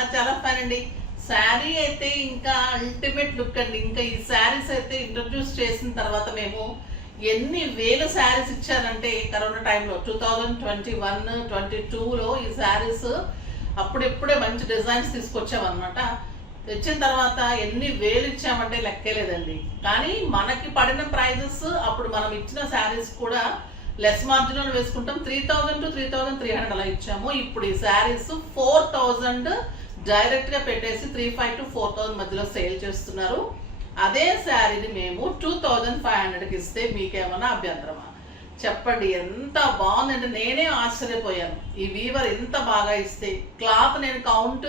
చాలా చాలా ఫైన్ అండి. శారీ అయితే ఇంకా అల్టిమేట్ లుక్ అండి. ఇంకా ఈ శారీస్ అయితే ఇంట్రడ్యూస్ చేసిన తర్వాత మేము ఎన్ని వేల శారీస్ ఇచ్చారంటే కరోనా టైంలో 2021-22లో ఈ శారీస్ అప్పుడెప్పుడే మంచి డిజైన్స్ తీసుకొచ్చామన్నమాట. తెచ్చిన తర్వాత ఎన్ని వేలు ఇచ్చామంటే లెక్కలేదండి. కానీ మనకి పడిన ప్రైజెస్ అప్పుడు మనం ఇచ్చిన శారీస్ కూడా లెస్ మార్జిన్ వేసుకుంటాం. 3000 to 3300 అలా ఇచ్చాము. ఇప్పుడు ఈ శారీస్ 4000 డైరెక్ట్ గా పెట్టేసి 3500 to 4000 మధ్యలో సేల్ చేస్తున్నారు. అదే శారీని మేము 2500కి ఇస్తే మీకేమన్నా అభ్యంతరమా చెప్పండి? ఎంత బాగుందంటే నేనే ఆశ్చర్యపోయాను. ఈ వీవర్ ఎంత బాగా ఇస్తే క్లాత్ నేను కౌంట్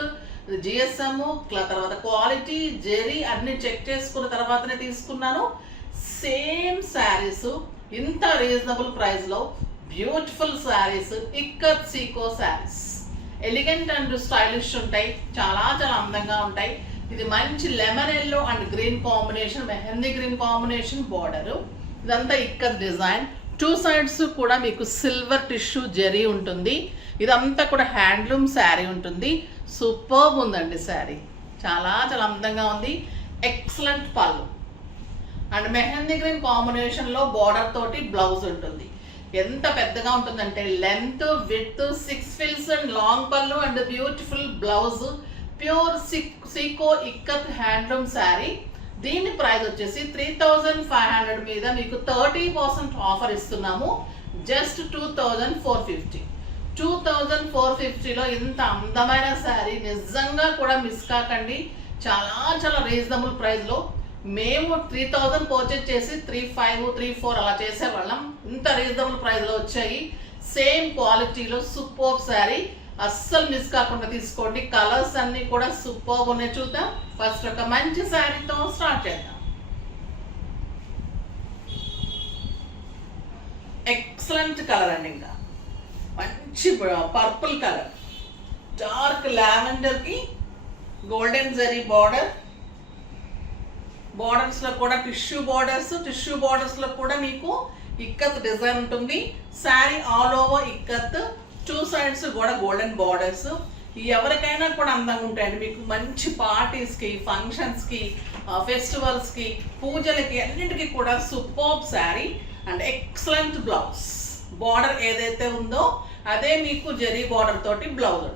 జిఎస్ఎం తర్వాత క్వాలిటీ జెరీ అన్ని చెక్ చేసుకున్న తర్వాతనే తీసుకున్నాను. సేమ్ శారీస్ ఇంత రీజనబుల్ ప్రైస్ లో beautiful saris ikat sico saris elegant and stylish ఉంటాయి. చాలా చాలా అందంగా ఉంటాయి. ఇది మంచి lemon yellow and green combination, mehndi green combination border. ఇదంతా ఇక్కత్ డిజైన్. 2 సైడ్స్ కూడా మీకు సిల్వర్ టిష్యూ జెరీ ఉంటుంది. ఇదంతా కూడా హ్యాండ్లూమ్ శారీ ఉంటుంది. సూపర్బ్ ఉందండి శారీ, చాలా చాలా అందంగా ఉంది. Excellent pallu and mehndi green combination లో బార్డర్ తోటి బ్లౌజ్ ఉంటుంది. ఎంత పెద్దగా ఉంటుందంటే లెంత్ విడ్త్ 6 ఫిల్స్ and long pallu and beautiful blouse. Pure sico ikat handloom sari. దీని ప్రైస్ వచ్చేసి 3500 మీద మీకు 30% ఆఫర్ ఇస్తున్నాము. జస్ట్ 2450. 2450లో ఇంత అందమైన శారీ నిజంగా కూడా మిస్ కాకండి. చాలా చాలా రీజనబుల్ ప్రైస్ లో మేము 3000 పర్చేజ్ చేసి 3500, 3400 అలా చేసేవాళ్ళం. ఇంత రీజనబుల్ ప్రైస్ లో వచ్చాయి. సేమ్ క్వాలిటీలో సూపర్ శారీ. అస్సలు మిస్ కాకుండా తీసుకోండి. కలర్స్ అన్ని కూడా సూపర్ ఉన్నాయి. చూద్దాం. ఫస్ట్ ఒక మంచి శారీతో స్టార్ట్ చేద్దాం. ఎక్సలెంట్ కలర్ అండి. ఇంకా మంచి పర్పుల్ కలర్, డార్క్ లావెండర్ కి గోల్డెన్ జరీ బార్డర్. బార్డర్స్ లో కూడా టిష్యూ బార్డర్స్ లో కూడా మీకు ఇక్కత్ డిజైన్ ఉంటుంది. Sari all over ikat, 2 sides కూడా గోల్డెన్ బార్డర్స్. ఎవరికైనా కూడా అందంగా ఉంటాయండి. మీకు మంచి పార్టీస్ కి, ఫంక్షన్స్ కి, ఫెస్టివల్స్ కి, పూజలకి అన్నింటికి కూడా superb sari and excellent blouse. Border ఏదైతే ఉందో అదే మీకు జరీ బార్డర్ తోటి బ్లౌజ్.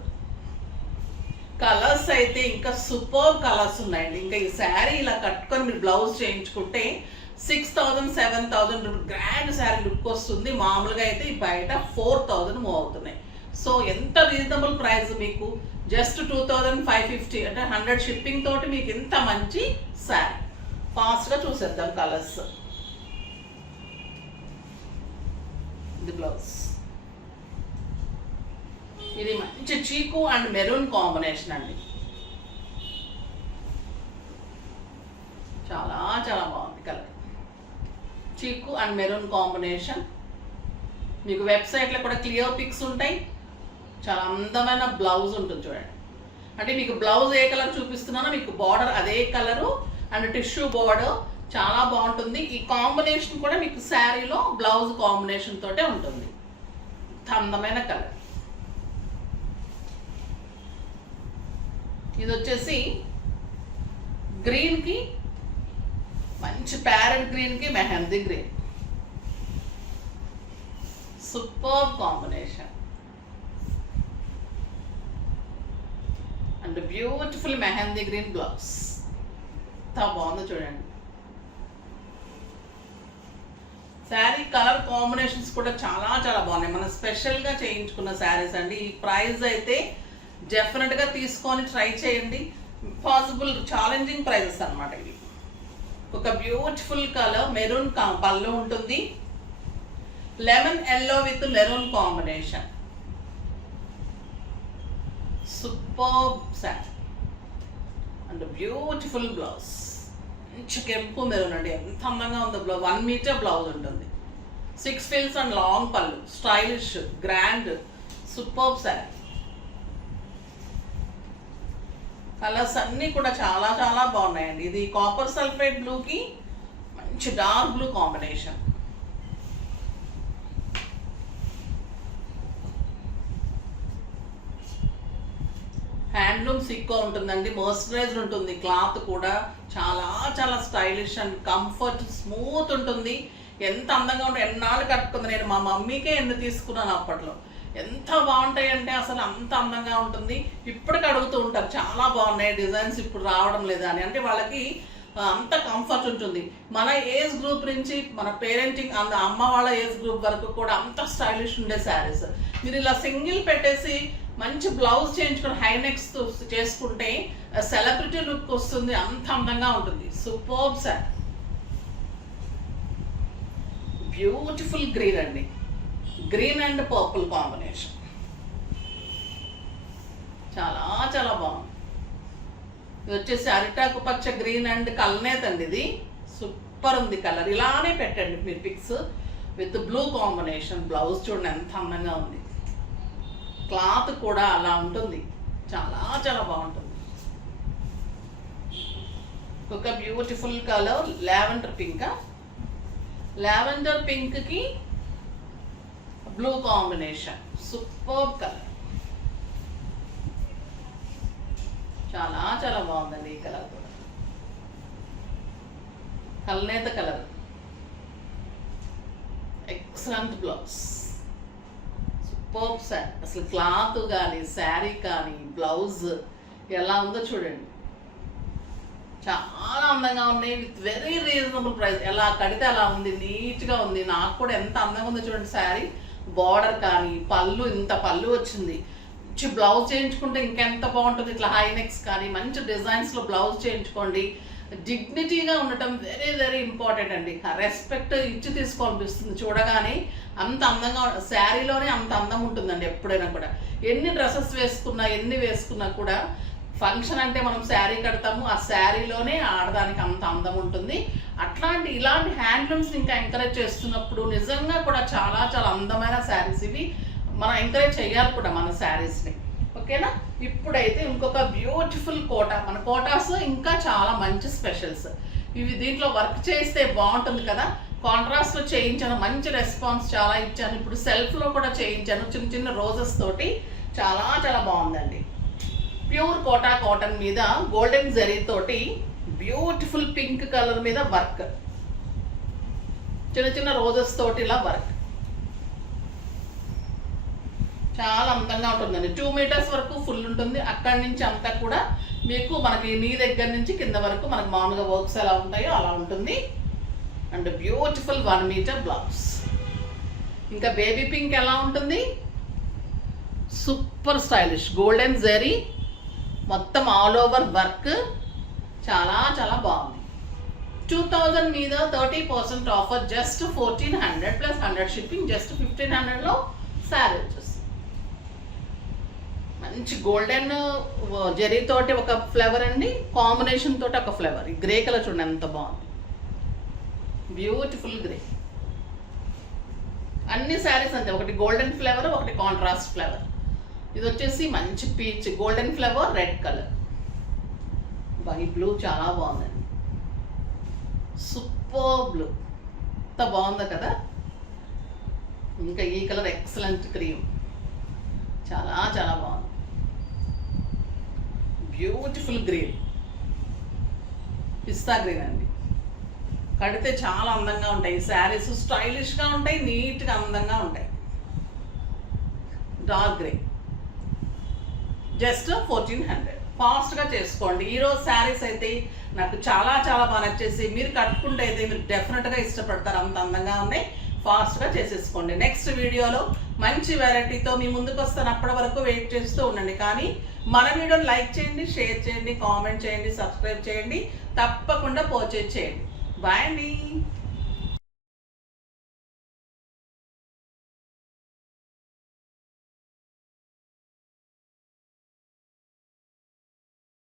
కలర్స్ అయితే ఇంకా సూపర్ కలర్స్ ఉన్నాయండి. ఇంకా ఈ శారీ ఇలా కట్టుకొని మీరు బ్లౌజ్ చేయించుకుంటే 6000, 7000 గ్రాండ్ శారీ లుక్ వస్తుంది. మామూలుగా అయితే బయట 4000 మూవ్ అవుతున్నాయి. సో ఎంత రీజనబుల్ ప్రైస్ మీకు జస్ట్ 2550 అంటే 100 షిప్పింగ్ తోటి మీకు ఇంత మంచి శారీ. ఫాస్ట్గా చూసేద్దాం కలర్స్. ఇది బ్లౌజ్. ఇది మంచి చీకు అండ్ మెరూన్ కాంబినేషన్ అండి. చాలా చాలా బాగుంది కలర్. చీకు అండ్ మెరూన్ కాంబినేషన్. మీకు వెబ్సైట్లో కూడా క్లియర్ పిక్స్ ఉంటాయి. చాలా అందమైన బ్లౌజ్ ఉంటుంది చూడండి. అంటే మీకు బ్లౌజ్ ఏ కలర్ చూపిస్తున్నానో మీకు బార్డర్ అదే కలరు అండ్ టిష్యూ బార్డర్. చాలా బాగుంటుంది. ఈ కాంబినేషన్ కూడా మీకు శారీలో బ్లౌజ్ కాంబినేషన్ తోటే ఉంటుంది. అందమైన కలర్. ఇది వచ్చేసి గ్రీన్ కి మంచి ప్యారెట్ గ్రీన్ కి mehndi green. Super combination and beautiful mehndi green blouse. ఎంత బాగుందో చూడండి. శారీ కలర్ కాంబినేషన్స్ కూడా చాలా చాలా బాగున్నాయి. మనం స్పెషల్గా చేయించుకున్న శారీస్ అండి. ఈ ప్రైస్ అయితే డెఫినెట్గా తీసుకొని ట్రై చేయండి. పాసిబుల్ ఛాలెంజింగ్ ప్రైజెస్ అనమాట ఇవి. ఒక బ్యూటిఫుల్ కలర్ మెరూన్ పళ్ళు ఉంటుంది. Lemon yellow with maroon combination. Super sari and beautiful blouse. మంచి కెంపు మెరూన్ అండి. ఎంత అందంగా ఉందో బ్లౌజ్. 1 మీటర్ బ్లౌజ్ ఉంటుంది. 6 ఫిల్స్ అండ్ లాంగ్ పళ్ళు. Stylish grand super sari. Colours అన్నీ కూడా చాలా చాలా బాగున్నాయండి. ఇది కాపర్ సల్ఫేట్ బ్లూకి మంచి డార్క్ బ్లూ కాంబినేషన్. హ్యాండ్లూమ్ సిక్గా ఉంటుందండి, మర్సరైజ్డ్ ఉంటుంది. క్లాత్ కూడా చాలా చాలా స్టైలిష్ అండ్ కంఫర్ట్, స్మూత్ ఉంటుంది. ఎంత అందంగా ఉంటుంది. ఎన్నాళ్ళు కట్టుకుంది, నేను మా మమ్మీకే ఎన్ని తీసుకున్నాను అప్పట్లో. ఎంత బాగుంటాయి అంటే అసలు అంత అందంగా ఉంటుంది. ఇప్పటికి అడుగుతూ ఉంటారు చాలా బాగున్నాయి డిజైన్స్ ఇప్పుడు రావడం లేదా అని. అంటే వాళ్ళకి అంత కంఫర్ట్ ఉంటుంది. మన ఏజ్ గ్రూప్ నుంచి మన పేరెంటింగ్ అమ్మ వాళ్ళ ఏజ్ గ్రూప్ వరకు కూడా అంత స్టైలిష్ ఉండే శారీస్. మీరు ఇలా సింగిల్ పెట్టేసి మంచి బ్లౌజ్ చేయించుకొని హైనెక్స్ చేసుకుంటే సెలబ్రిటీ లుక్ వస్తుంది, అంత అందంగా ఉంటుంది. సూపర్బ్ శారీ, బ్యూటిఫుల్ గ్రీన్ అండి, గ్రీన్ అండ్ పర్పుల్ కాంబినేషన్, చాలా చాలా బాగుంది. ఇది వచ్చేసి అరిటాకు పచ్చ గ్రీన్ అండ్ కల్నేత్ అండి. ఇది సూపర్ ఉంది కలర్. ఇలానే పెట్టండి మీరు pics with blue combination. Blouse చూడండి ఎంత అందంగా ఉంది. క్లాత్ కూడా అలా ఉంటుంది, చాలా చాలా బాగుంటుంది. ఒక beautiful colour lavender pink, lavender pink కి బ్లూ కాంబినేషన్, సూపర్ కలర్, చాలా చాలా బాగుందండి ఈ కలర్ కూడా. కల్నేత colour, excellent blouse, super sari. అసలు క్లాత్ కానీ శారీ కానీ బ్లౌజ్ ఎలా ఉందో చూడండి, చాలా అందంగా ఉన్నాయి. With very reasonable price. ఎలా కడితే అలా ఉంది, నీట్గా ఉంది. నాకు కూడా ఎంత అందంగా ఉందో చూడండి శారీ. బార్డర్ కానీ పళ్ళు, ఇంత పళ్ళు వచ్చింది. మంచి బ్లౌజ్ చేయించుకుంటే ఇంకెంత బాగుంటుంది. ఇట్లా హైనెక్స్ కానీ మంచి డిజైన్స్లో బ్లౌజ్ చేయించుకోండి. డిగ్నిటీగా ఉండటం వెరీ వెరీ ఇంపార్టెంట్ అండి. రెస్పెక్ట్ ఇచ్చి తీసుకోవాలనిపిస్తుంది చూడగానే. అంత అందంగా శారీలోనే అంత అందం ఉంటుందండి ఎప్పుడైనా కూడా. ఎన్ని డ్రెస్సెస్ వేసుకున్నా ఎన్ని వేసుకున్నా కూడా ఫంక్షన్ అంటే మనం శారీ కడతాము, ఆ శారీలోనే ఆడదానికి అంత అందం ఉంటుంది. అట్లాంటి ఇలాంటి హ్యాండ్లూమ్స్ ఇంకా ఎంకరేజ్ చేస్తున్నప్పుడు నిజంగా కూడా చాలా చాలా అందమైన శారీస్ ఇవి. మనం ఎంకరేజ్ చేయాలి కూడా మన శారీస్ని. ఓకేనా. ఇప్పుడైతే ఇంకొక బ్యూటిఫుల్ కోటా. మన కోటాస్ ఇంకా చాలా మంచి స్పెషల్స్ ఇవి. దీంట్లో వర్క్ చేస్తే బాగుంటుంది కదా. కాంట్రాస్ట్లో చేయించాను, మంచి రెస్పాన్స్ చాలా ఇచ్చాను. ఇప్పుడు సెల్ఫ్లో కూడా చేయించాను చిన్న చిన్న రోజెస్ తోటి. చాలా చాలా బాగుందండి. ప్యూర్ కోటా కాటన్ మీద గోల్డెన్ జరీ తోటి బ్యూటిఫుల్ పింక్ కలర్ మీద వర్క్, చిన్న చిన్న రోజెస్ తోటి ఇలా వర్క్, చాలా అందంగా ఉంటుందండి. 2 మీటర్స్ వరకు ఫుల్ ఉంటుంది. అక్కడి నుంచి అంతా కూడా మీకు మనకి నీ దగ్గర నుంచి కింద వరకు మనకు మామూలుగా వర్క్స్ ఎలా ఉంటాయో అలా ఉంటుంది. And beautiful 1 metre blouse. ఇంకా బేబీ పింక్ ఎలా ఉంటుంది, సూపర్ స్టైలిష్ గోల్డెన్ జరీ మొత్తం ఆల్ ఓవర్ వర్క్, చాలా చాలా బాగుంది. 2000 మీద 30% offer, just 1400 plus 100 shipping, just 1500లో శారీ వచ్చేస్తుంది. మంచి గోల్డెన్ జరీ తోటి ఒక ఫ్లేవర్ అండి, కాంబినేషన్ తోటి ఒక ఫ్లేవర్. ఈ గ్రే కలర్ చూడండి ఎంత బాగుంది, బ్యూటిఫుల్ గ్రే. అన్ని శారీస్ అంతే, ఒకటి గోల్డెన్ ఫ్లేవర్, ఒకటి కాంట్రాస్ట్ ఫ్లేవర్. ఇది వచ్చేసి మంచి peach, golden flavour, red colour. ఈ బ్లూ చాలా బాగుందండి, సూపర్ బ్లూ, ఎంత బాగుందో కదా. ఇంకా ఈ కలర్ ఎక్సలెంట్ క్రీమ్, చాలా చాలా బాగుంది. బ్యూటిఫుల్ గ్రీన్, పిస్తా గ్రీన్ అండి. కడితే చాలా అందంగా ఉంటాయి శారీస్, స్టైలిష్గా ఉంటాయి, నీట్గా అందంగా ఉంటాయి. Dark grey, just 1400. ఫాస్ట్గా చేసుకోండి. ఈరోజు శారీస్ అయితే నాకు చాలా చాలా బాగా నచ్చేసి, మీరు కట్టుకుంటే అయితే మీరు డెఫినెట్గా ఇష్టపడతారు, అంత అందంగా ఉన్నాయి. ఫాస్ట్గా చేసేసుకోండి. నెక్స్ట్ వీడియోలో మంచి వెరైటీతో మీ ముందుకు వస్తాను. అప్పటి వరకు వెయిట్ చేస్తూ ఉండండి. కానీ మన వీడియోని లైక్ చేయండి, షేర్ చేయండి, కామెంట్ చేయండి, సబ్స్క్రైబ్ చేయండి, తప్పకుండా పర్చేజ్ చేయండి. బాయ్ అండి.